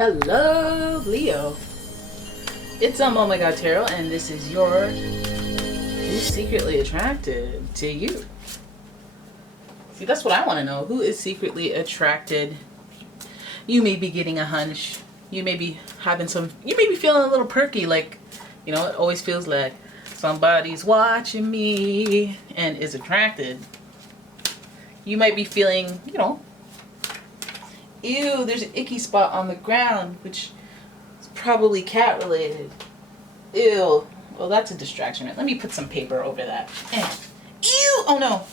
Hello, Leo. It's umomgtarot, and this is your Who's Secretly Attracted to You. See, that's what I want to know. Who is secretly attracted? You may be getting a hunch. You may be feeling a little perky, like, it always feels like somebody's watching me and is attracted. You might be feeling, ew, there's an icky spot on the ground, which is probably cat related. Ew. Well, that's a distraction. Let me put some paper over that. Ew! Oh no.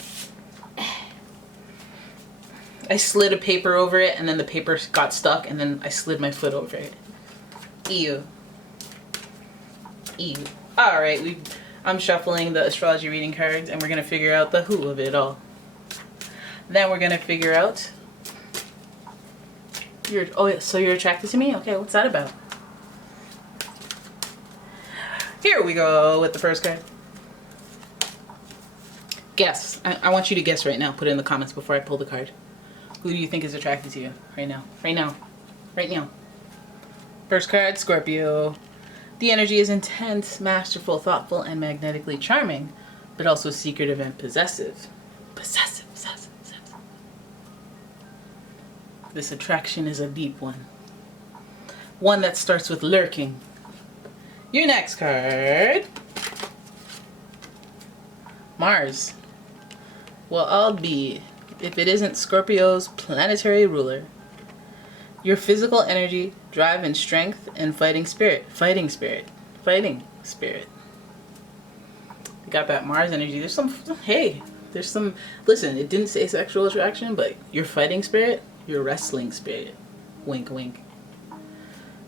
I slid a paper over it, and then the paper got stuck, and then I slid my foot over it. Ew. Ew. Alright, I'm shuffling the astrology reading cards, and we're going to figure out the who of it all. Then we're going to figure out... so you're attracted to me? Okay, what's that about? Here we go with the first card. Guess. I want you to guess right now. Put it in the comments before I pull the card. Who do you think is attracted to you right now? Right now. Right now. First card, Scorpio. The energy is intense, masterful, thoughtful, and magnetically charming, but also secretive and possessive. Possessive. This attraction is a deep one. One that starts with lurking. Your next card. Mars. Well, I'll be, if it isn't Scorpio's planetary ruler. Your physical energy, drive and strength, and fighting spirit. You got that Mars energy. There's some, listen, it didn't say sexual attraction, but your fighting spirit, your wrestling spirit. Wink, wink.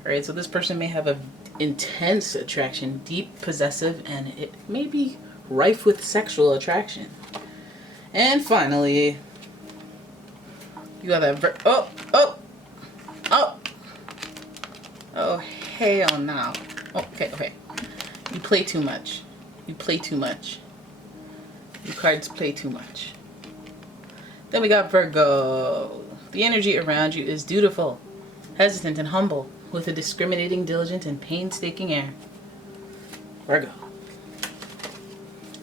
Alright, so this person may have an intense attraction, deep, possessive, and it may be rife with sexual attraction. And finally, you got that oh, hell no. Okay. You play too much. You cards play too much. Then we got Virgo. The energy around you is dutiful, hesitant, and humble, with a discriminating, diligent, and painstaking air. Virgo.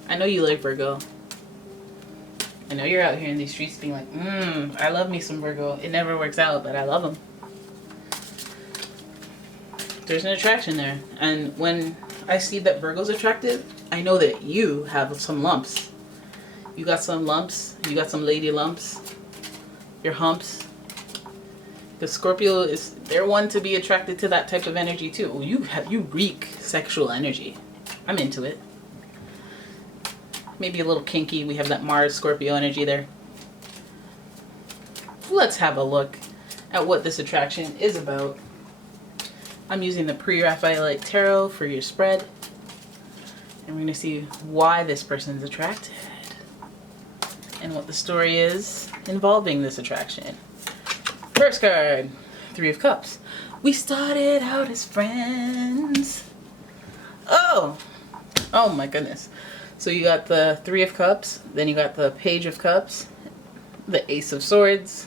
I know you like Virgo. I know you're out here in these streets being like, I love me some Virgo. It never works out, but I love them. There's an attraction there. And when I see that Virgo's attractive, I know that you have some lumps. You got some lumps. You got some lady lumps. Your humps. The Scorpio they're one to be attracted to that type of energy too. You reek sexual energy. I'm into it. Maybe a little kinky. We have that Mars Scorpio energy there. Let's have a look at what this attraction is about. I'm using the Pre-Raphaelite Tarot for your spread. And we're going to see why this person's attracted. And what the story is involving this attraction. First card, Three of Cups. We started out as friends. Oh my goodness. So you got the Three of Cups, then you got the Page of Cups, the Ace of Swords,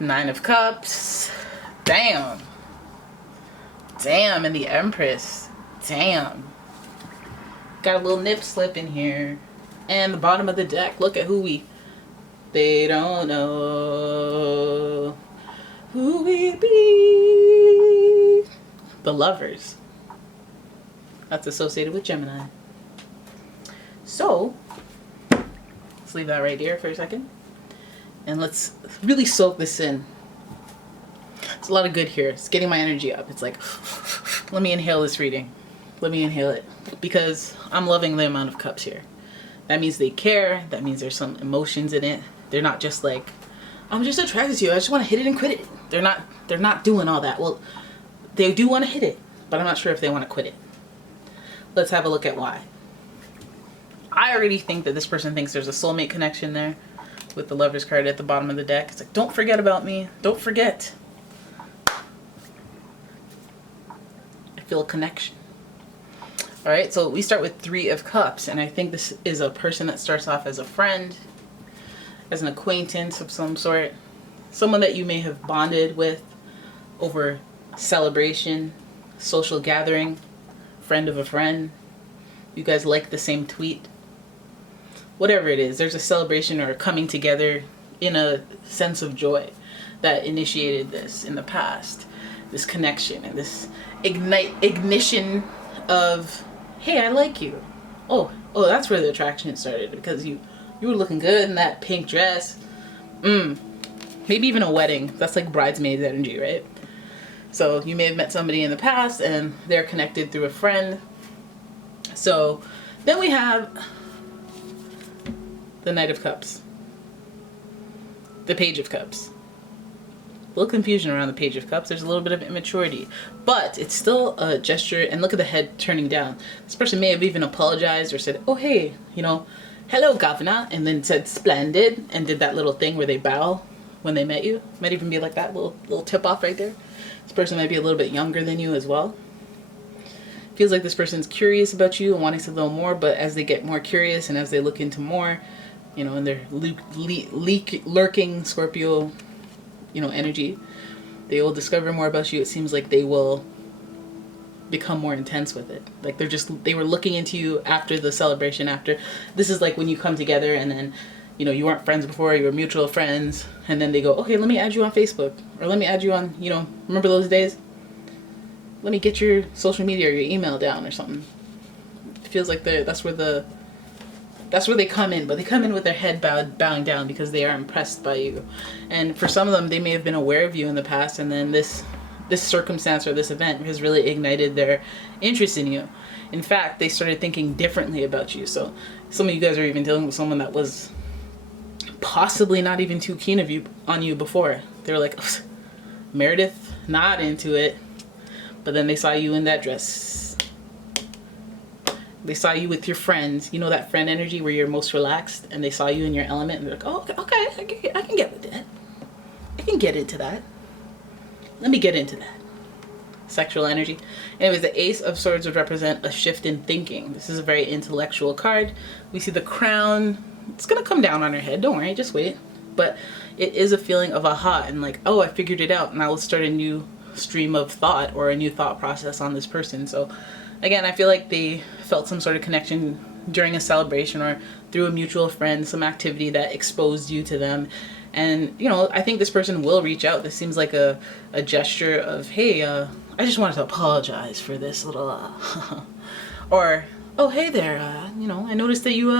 Nine of Cups. Damn, and the Empress. Damn. Got a little nip slip in here. And the bottom of the deck, look at they don't know who we be. The Lovers. That's associated with Gemini. So, let's leave that right here for a second. And let's really soak this in. It's a lot of good here. It's getting my energy up. It's like, let me inhale this reading. Let me inhale it. Because I'm loving the amount of cups here. That means they care. That means there's some emotions in it. They're not just like, I'm just attracted to you. I just want to hit it and quit it. They're not doing all that. Well, they do want to hit it, but I'm not sure if they want to quit it. Let's have a look at why. I already think that this person thinks there's a soulmate connection there with the Lover's card at the bottom of the deck. It's like, don't forget about me. Don't forget. I feel a connection. All right, so we start with Three of Cups, and I think this is a person that starts off as a friend, as an acquaintance of some sort, someone that you may have bonded with over celebration, social gathering, friend of a friend. You guys like the same tweet. Whatever it is, there's a celebration or a coming together in a sense of joy that initiated this in the past. This connection and this ignition of, hey, I like you. Oh, that's where the attraction started, because you were looking good in that pink dress. Maybe even a wedding. That's like bridesmaids energy, right? So you may have met somebody in the past and they're connected through a friend. So then we have the Knight of Cups, the Page of Cups. A little confusion around the Page of Cups. There's a little bit of immaturity, but it's still a gesture. And look at the head turning down. This person may have even apologized or said, oh, hey, hello, governor, and then said splendid, and did that little thing where they bow when they met you. Might even be like that little tip off right there. This person might be a little bit younger than you as well. Feels like this person's curious about you and wanting to know more, but as they get more curious and as they look into more, in their lurking Scorpio, energy, they will discover more about you. It seems like they will become more intense with it. Like they were looking into you after the celebration. After this is like when you come together and then, you weren't friends before, you were mutual friends, and then they go, okay, let me add you on Facebook, or let me add you on, remember those days? Let me get your social media or your email down or something. It feels like that's where they come in, but they come in with their head bowing down because they are impressed by you. And for some of them, they may have been aware of you in the past, and then this circumstance or this event has really ignited their interest in you. In fact, they started thinking differently about you. So some of you guys are even dealing with someone that was possibly not even too keen on you before. They were like, oh, Meredith, not into it. But then they saw you in that dress. They saw you with your friends. That friend energy where you're most relaxed, and they saw you in your element, and they're like, oh, okay, I can get with that. I can get into that. Let me get into that. Sexual energy. Anyways, the Ace of Swords would represent a shift in thinking. This is a very intellectual card. We see the crown. It's going to come down on her head. Don't worry, just wait. But it is a feeling of aha, and like, oh, I figured it out. Now let's start a new stream of thought or a new thought process on this person. So again, I feel like they felt some sort of connection during a celebration or through a mutual friend, some activity that exposed you to them. And, I think this person will reach out. This seems like a gesture of, hey, I just wanted to apologize for this little, or, oh, hey there, I noticed that you,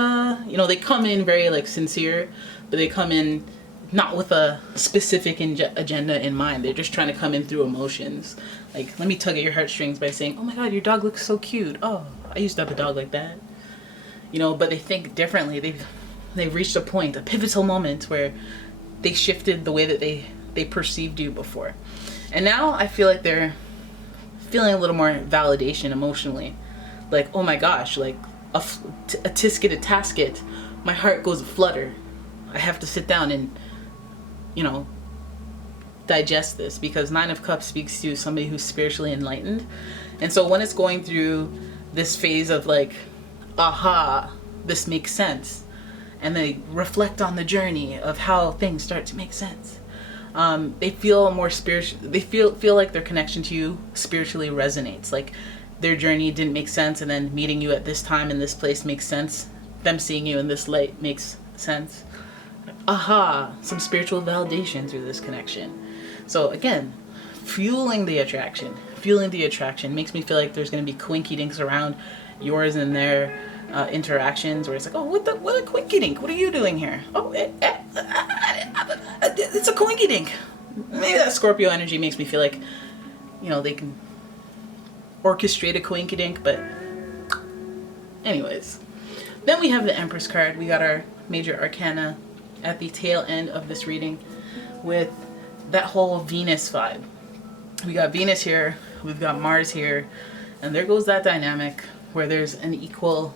they come in very, like, sincere, but they come in not with a specific agenda in mind. They're just trying to come in through emotions. Like, let me tug at your heartstrings by saying, oh my God, your dog looks so cute. Oh, I used to have a dog like that. But they think differently. They've reached a point, a pivotal moment where they shifted the way that they perceived you before. And now I feel like they're feeling a little more validation emotionally. Like, oh my gosh, like a tisket, a tasket. My heart goes a flutter. I have to sit down and, digest this, because Nine of Cups speaks to somebody who's spiritually enlightened. And so when it's going through this phase of like, aha, this makes sense, and they reflect on the journey of how things start to make sense, they feel more spiritual. They feel like their connection to you spiritually resonates. Like their journey didn't make sense, and then meeting you at this time in this place makes sense. Them seeing you in this light makes sense. Aha, some spiritual validation through this connection. So again, fueling the attraction makes me feel like there's going to be quinky dinks around yours and their interactions, where it's like, oh, what a quinky dink, what are you doing here? Oh, it's a quinky dink. Maybe that Scorpio energy makes me feel like, they can orchestrate a quinky dink. But anyways, then we have the Empress card. We got our major arcana at the tail end of this reading with that whole Venus vibe. We got Venus here, we've got Mars here, and there goes that dynamic where there's an equal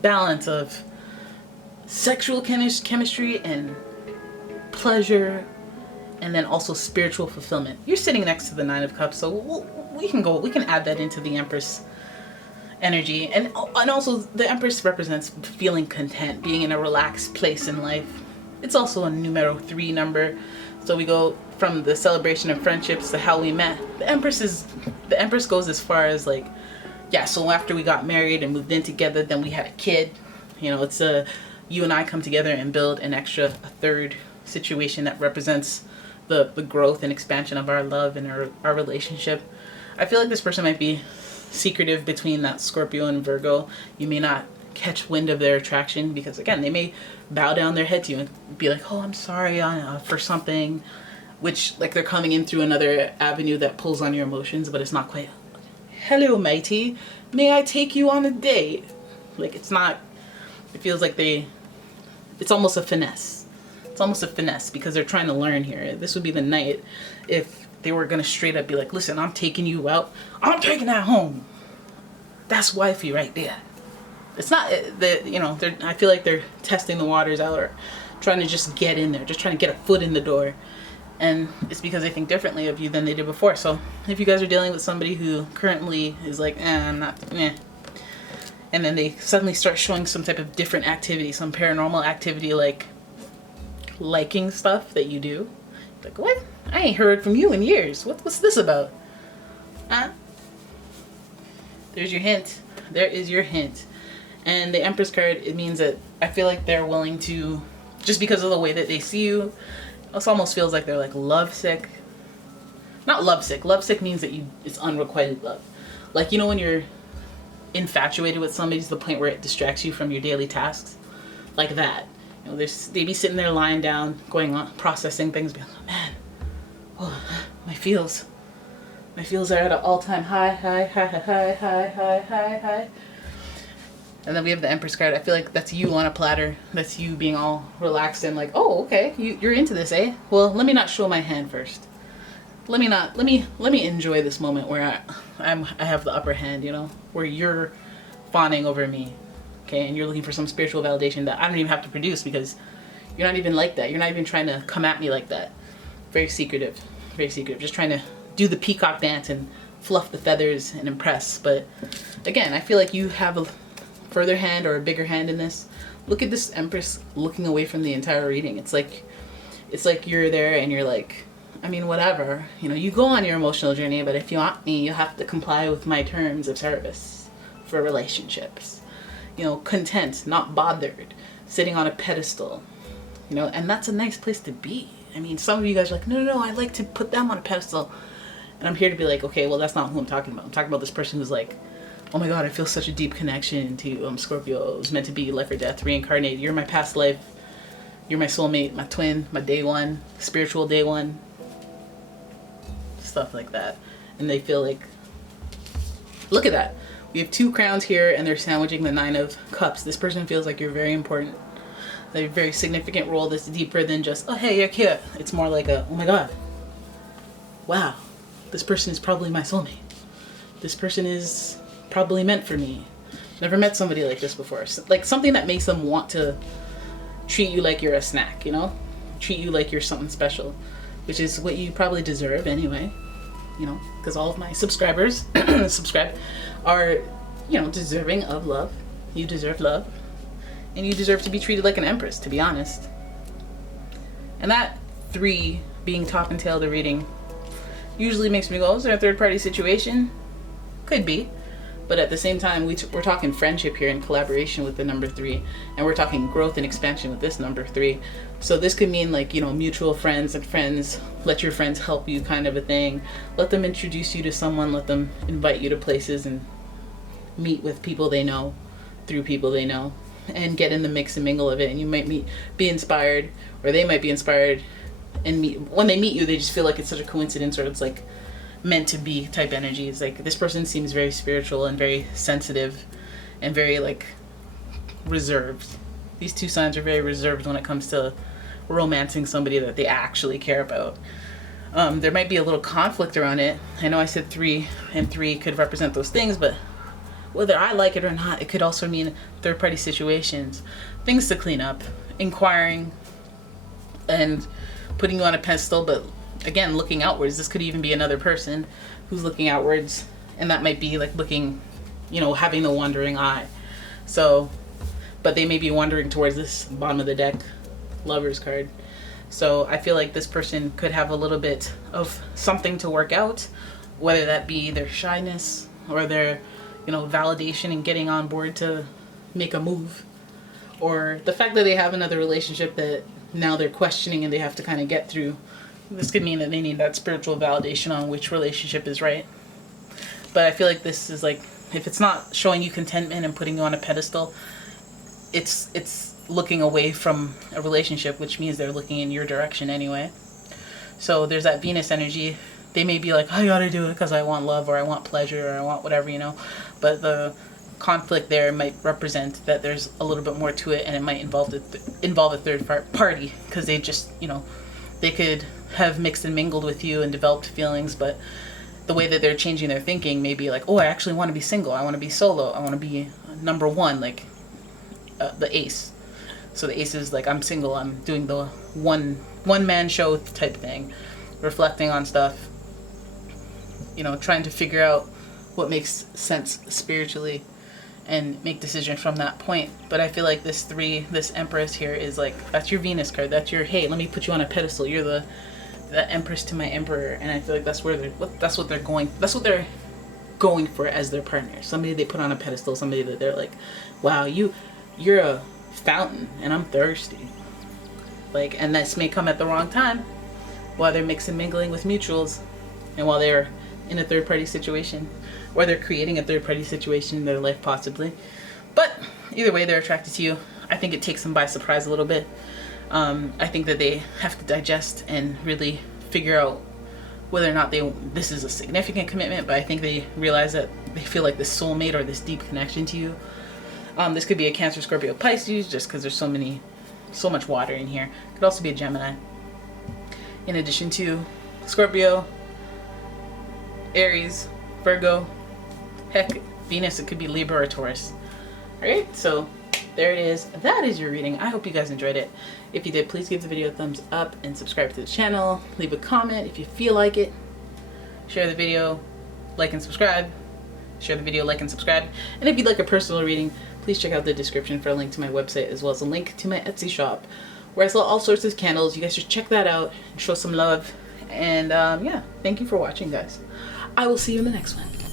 balance of sexual chemistry and pleasure, and then also spiritual fulfillment. You're sitting next to the Nine of Cups, so we can add that into the Empress energy. And also the Empress represents feeling content, being in a relaxed place in life, It's also a numero 3 number. So we go from the celebration of friendships to how we met. The Empress goes as far as like, yeah, so after we got married and moved in together, then we had a kid. You know, it's you and I come together and build a third situation that represents the growth and expansion of our love and our relationship. I feel like this person might be secretive between that Scorpio and Virgo. You may not catch wind of their attraction because, again, they may bow down their head to you and be like, oh, I'm sorry for something, which, like, they're coming in through another avenue that pulls on your emotions, but it's not quite, hello, matey, may I take you on a date? Like, it's not, it feels like it's almost a finesse. It's almost a finesse because they're trying to learn here. This would be the night if they were going to straight up be like, listen, I'm taking you out. I'm taking that home. That's wifey right there. It's not, I feel like they're testing the waters out or trying to just get in there, just trying to get a foot in the door. And it's because they think differently of you than they did before. So if you guys are dealing with somebody who currently is like, I'm not, and then they suddenly start showing some type of different activity, some paranormal activity, like liking stuff that you do. Like, what? I ain't heard from you in years. What's this about? There's your hint. There is your hint. And the Empress card, it means that I feel like they're willing to, just because of the way that they see you, it almost feels like they're like lovesick. Not lovesick. Lovesick means that it's unrequited love. Like, you know, when you're infatuated with somebody to the point where it distracts you from your daily tasks? Like that. You know, they be sitting there lying down, going on, processing things, being like, oh, man, my feels are at an all-time high. And then we have the Empress card. I feel like that's you on a platter. That's you being all relaxed and like, oh, okay, you're into this, eh? Well, let me not show my hand first. Let me enjoy this moment where I have the upper hand, you know, where you're fawning over me, okay, and you're looking for some spiritual validation that I don't even have to produce because you're not even like that. You're not even trying to come at me like that. Very secretive, just trying to do the peacock dance and fluff the feathers and impress. But again, I feel like you have a further hand or a bigger hand in this. Look at this Empress looking away from the entire reading. It's like you're there and you're like, I mean, whatever, you know, you go on your emotional journey, but if you want me, you have to comply with my terms of service for relationships. You know, content, not bothered, sitting on a pedestal, you know, and that's a nice place to be. I mean, some of you guys are like, no, I like to put them on a pedestal. And I'm here to be like, okay, well, that's not who I'm talking about. I'm talking about this person who's like, oh my God, I feel such a deep connection to Scorpio. It was meant to be life or death, reincarnated. You're my past life. You're my soulmate, my twin, my day one, spiritual day one. Stuff like that. And they feel like, look at that. We have 2 crowns here and they're sandwiching the 9 of cups. This person feels like you're very important. They have a very significant role that's deeper than just, oh, hey, you're cute. It's more like a, oh my God. Wow. This person is probably my soulmate. This person is probably meant for me. Never met somebody like this before. So, like something that makes them want to treat you like you're a snack, you know? Treat you like you're something special, which is what you probably deserve anyway, you know, because all of my subscribers are, you know, deserving of love. You deserve love. And you deserve to be treated like an empress, to be honest. And that 3 being top and tail of the reading usually makes me go, is there a third party situation? Could be. But at the same time, we're talking friendship here and collaboration with the number 3. And we're talking growth and expansion with this number 3. So this could mean like, you know, mutual friends and friends. Let your friends help you kind of a thing. Be introduce you to someone. Let them invite you to places and meet with people they know through people they know. And get in the mix and mingle of it. And you might be inspired, or they might be inspired. And when they meet you, they just feel like it's such a coincidence, or it's like meant to be type energy. It's like this person seems very spiritual and very sensitive and very like reserved. These 2 signs are very reserved when it comes to romancing somebody that they actually care about. There might be a little conflict around it. I know I said 3 and 3 could represent those things, but whether I like it or not, it could also mean third party situations, things to clean up, inquiring and putting you on a pedestal, but again, looking outwards. This could even be another person who's looking outwards, and that might be like looking, you know, having the wandering eye. So, but they may be wandering towards this bottom of the deck Lover's card. So I feel like this person could have a little bit of something to work out, whether that be their shyness or their, you know, validation and getting on board to make a move, or the fact that they have another relationship that now they're questioning and they have to kind of get through. This could mean that they need that spiritual validation on which relationship is right. But I feel like this is like, if it's not showing you contentment and putting you on a pedestal, it's looking away from a relationship, which means they're looking in your direction anyway. So there's that Venus energy. They may be like, I gotta do it because I want love, or I want pleasure, or I want whatever, you know. But the conflict there might represent that there's a little bit more to it, and it might involve a third party, because they just, you know, they could have mixed and mingled with you and developed feelings, but the way that they're changing their thinking may be like, oh, I actually want to be single, I want to be solo, I want to be number one, like the ace. So the ace is like, I'm single, I'm doing the one man show type thing, reflecting on stuff, you know, trying to figure out what makes sense spiritually and make decisions from that point. But I feel like this Empress here is like, that's your Venus card, that's your, hey, let me put you on a pedestal, you're the Empress to my Emperor. And I feel like that's what they're going for as their partner. Somebody they put on a pedestal, somebody that they're like, wow, you're a fountain and I'm thirsty. Like, and this may come at the wrong time while they're mixing mingling with mutuals, and while they're in a third party situation, or they're creating a third party situation in their life possibly. But either way, they're attracted to you. I think it takes them by surprise a little bit. I think that they have to digest and really figure out whether or not this is a significant commitment, but I think they realize that they feel like this soulmate or this deep connection to you. This could be a Cancer, Scorpio, Pisces, just because there's so much water in here. It could also be a Gemini. In addition to Scorpio, Aries, Virgo, heck, Venus, it could be Libra or Taurus. Alright, so there it is. That is your reading. I hope you guys enjoyed it. If you did, please give the video a thumbs up and subscribe to the channel. Leave a comment if you feel like it. Share the video, like and subscribe. Share the video, like and subscribe. And if you'd like a personal reading, please check out the description for a link to my website, as well as a link to my Etsy shop, where I sell all sorts of candles. You guys should check that out and show some love. And yeah, thank you for watching, guys. I will see you in the next one.